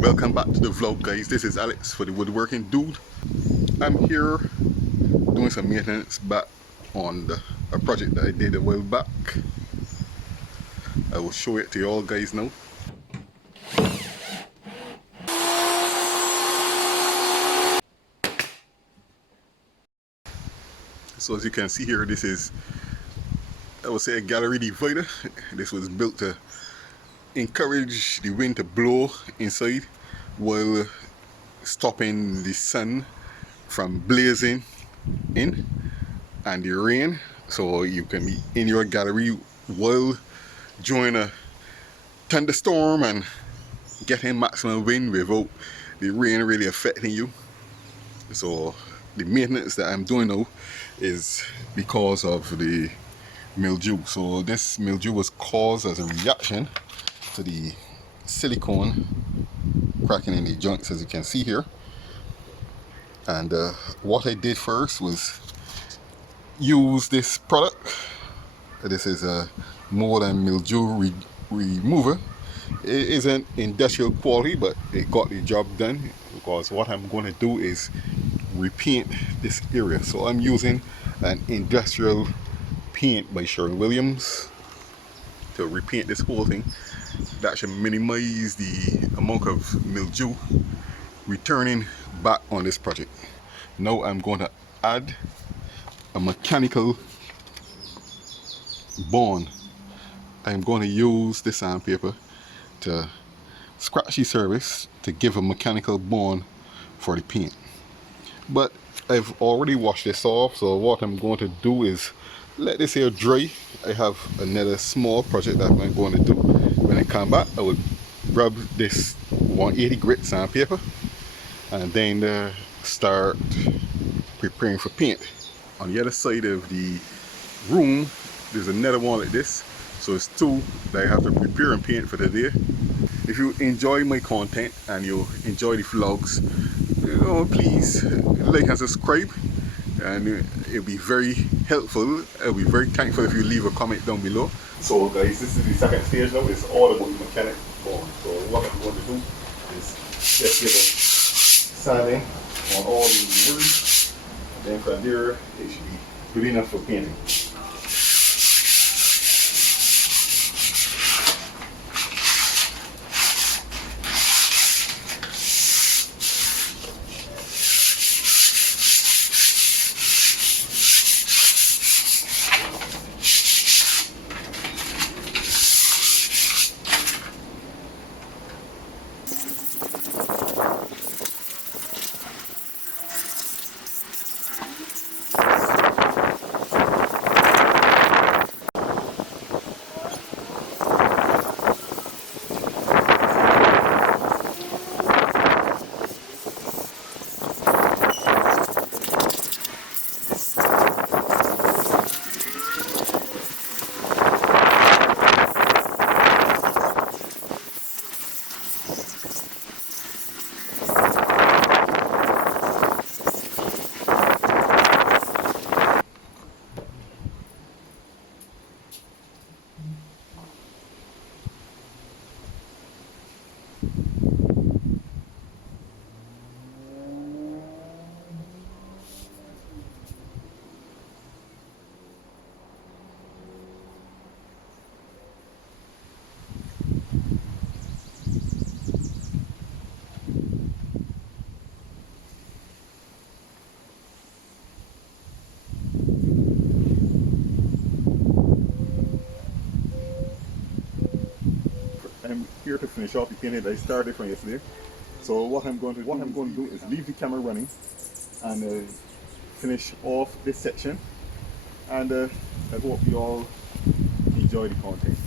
Welcome back to the vlog, guys. This is Alex for the Woodworking Dude. I'm here doing some maintenance back on a project that I did a while back. I will show it to you all guys now. So as you can see here, this is, I would say, a gallery divider. This was built to encourage the wind to blow inside while stopping the sun from blazing in and the rain, so you can be in your gallery while during a thunderstorm and getting maximum wind without the rain really affecting you. So the maintenance that I'm doing now is because of the mildew. So this mildew was caused as a reaction to the silicone cracking in the joints, as you can see here. And what I did first was use this product. This is a more than mildew remover. It isn't industrial quality, but it got the job done, because what I'm going to do is repaint this area. So I'm using an industrial paint by Sherwin-Williams to repaint this whole thing. That should minimize the amount of mildew returning back on this project. Now I'm going to add a mechanical bond. I'm going to use this sandpaper to scratch the surface to give a mechanical bond for the paint. But I've already washed this off, so what I'm going to do is let this here dry. I have another small project that I'm going to do. When I come back, I will rub this 180 grit sandpaper and then start preparing for paint. On the other side of the room, there's another one like this. So it's two that I have to prepare and paint for today. If you enjoy my content and you enjoy the vlogs, please like and subscribe, and it'll be very helpful. I'll be very thankful if you leave a comment down below. So guys, this is the second stage now. It's all about the mechanic bond. So what I'm going to do is just give a sanding on all the words, and then from there it should be good enough for painting. I'm here to finish off the painting that I started from yesterday. So what I'm going to do is leave the camera running and finish off this section. And I hope you all enjoy the content.